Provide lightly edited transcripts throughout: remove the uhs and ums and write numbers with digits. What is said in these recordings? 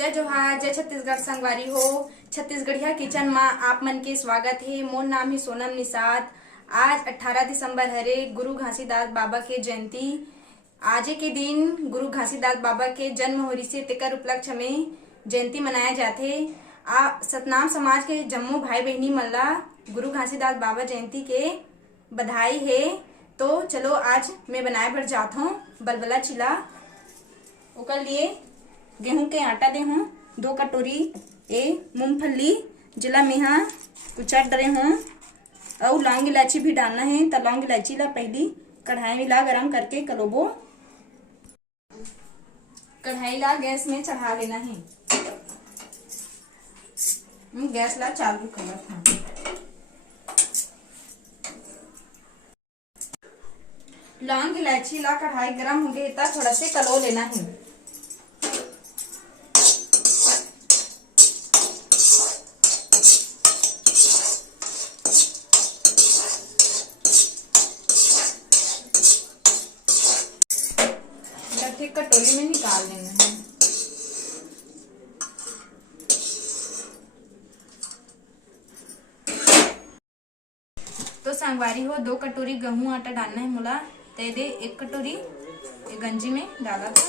जय जोहार, जय छत्तीसगढ़ संगवारी हो। छत्तीसगढ़िया किचन में आप मन के स्वागत है। मोर नाम है सोनम निषाद। आज 18 दिसंबर हरे गुरु घासीदास बाबा के जयंती। आजे के दिन गुरु घासीदास बाबा के जन्म होरी से तेकर उपलक्ष्य में जयंती मनाया जाथे। सतनाम समाज के जम्मो भाई बहनी मन ला गुरु घासीदास बाबा जयंती के बधाई है। तो चलो आज मैं बनाए बर जात हूँ बलबला चिला। ओकर लिए गेहूं के आटा दे हूँ 2 कटोरी, मूंगफली जिला मेहा कुचर डरे हूँ और लौंग इलायची भी डालना है। तो लौंग इलायची ला पहली कढ़ाई में ला गरम करके कलोबो। कढ़ाई ला गैस में चढ़ा लेना है। गैस ला चालू करत हूँ। लौंग इलायची ला कढ़ाई गरम हो गई तो थोड़ा से कलो लेना है। कटोरी में निकाल लेना है। तो संगवारी हो 2 कटोरी गेहूं आटा डालना है मोला। ते दे 1 कटोरी गंजी में डाला था।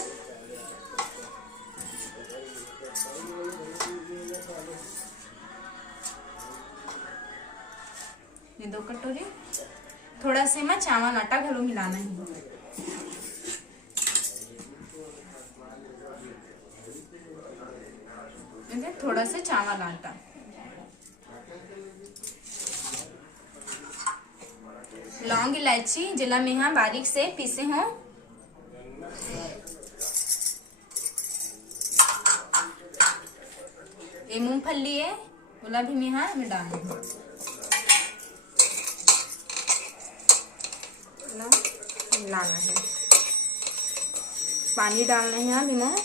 ये 2 कटोरी थोड़ा से मैं चावल आटा घलो मिलाना है। थोड़ा से चावल आटा, लौंग इलायची जिला में यहाँ बारीक से पीसे हों। ये मूंगफली है बोला भी मैं यहाँ में डालना है। मिलाना है, पानी डालना है यहाँ बिना।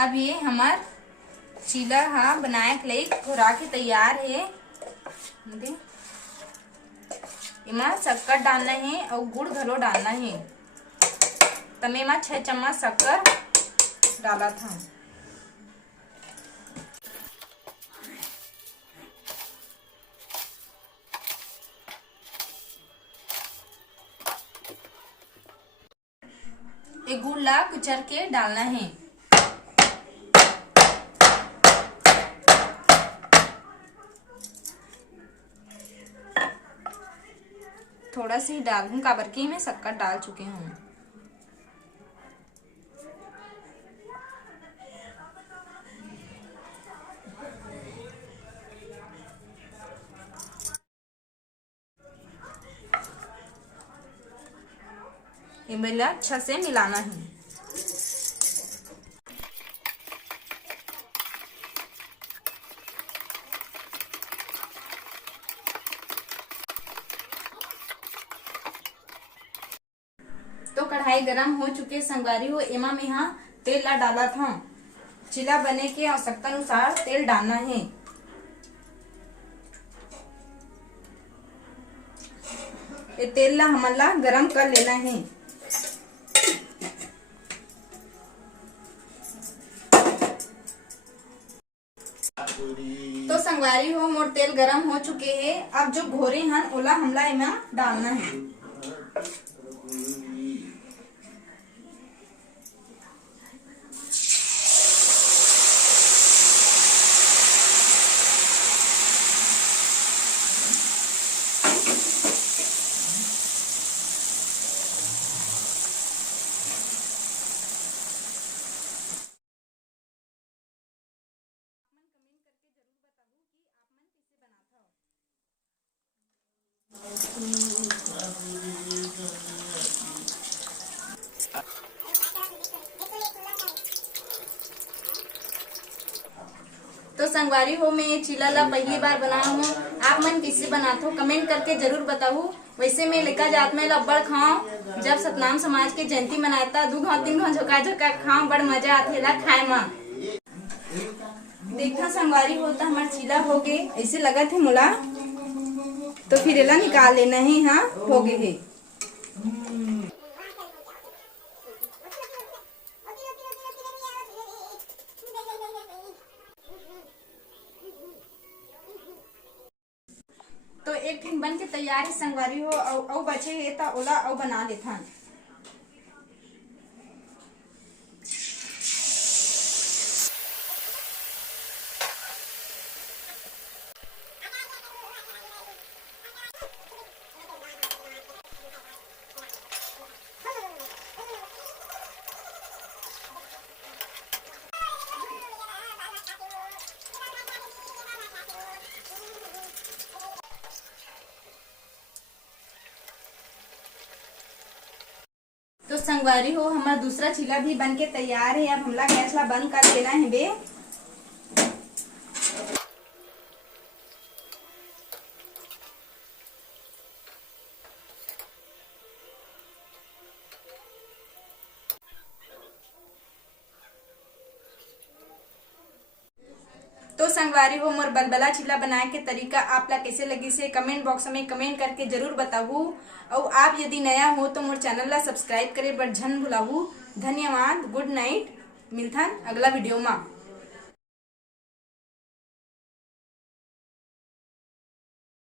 अब ये हमार चीला बनाए के लिए थोड़ा के तैयार है। इमा शक्कर डालना है और गुड़ घलो डालना है। तमे में 6 चम्मच शक्कर डाला था। एक गुड़ ला कुचर के डालना है। थोड़ा सी डाल हूँ काबर की मैं शक्कर डाल चुके हूँ। ये अच्छा से मिलाना है। तो कढ़ाई गरम हो चुके संगवारी हो। एमा में यहाँ तेल ला डाला था। चिला बने के आवश्यकता अनुसार तेल डालना है। ये तेल ला हमन ला गरम कर लेना है। तो संगवारी हो मोर तेल गरम हो चुके हैं। अब जो घोरे हन ओला हमला एमा डालना है। संगवारी हो, मैं ये चीला ला पहली बार बना हूँ। आप मन किससे बनाते हो कमेंट करके जरूर बताओ। वैसे मैं लेका जात में अब्बड़ खाऊं। जब सतनाम समाज के जयंती मनाता 2 घाव 3 घाव झोका झोका खाऊं, बड़ मजा आथे ला खाए मा। देखा संगवारी हो तो हमार चीला हो गे, ऐसे लगा थे मोला, तो फिर एला निकाल लेना है। हाँ हो गए है। तो एक ठिन बन के तैयार है संगवारी हो, औ बचे है तो ओला औ बना लेथन। तो संगवारी हो, हमारा दूसरा चीला भी बन के तैयार है। अब हमला गैस ला बंद कर देना है बे। तो संगवारी हो, मोर बलबला चिल्ला बनाए के तरीका आप ला कैसे लगी से कमेंट बॉक्स में कमेंट करके जरूर बताबू। और आप यदि नया हो तो मोर चैनल ला सब्सक्राइब करे बर झन भुलाबू। धन्यवाद, गुड नाइट, मिलथन अगला वीडियो में।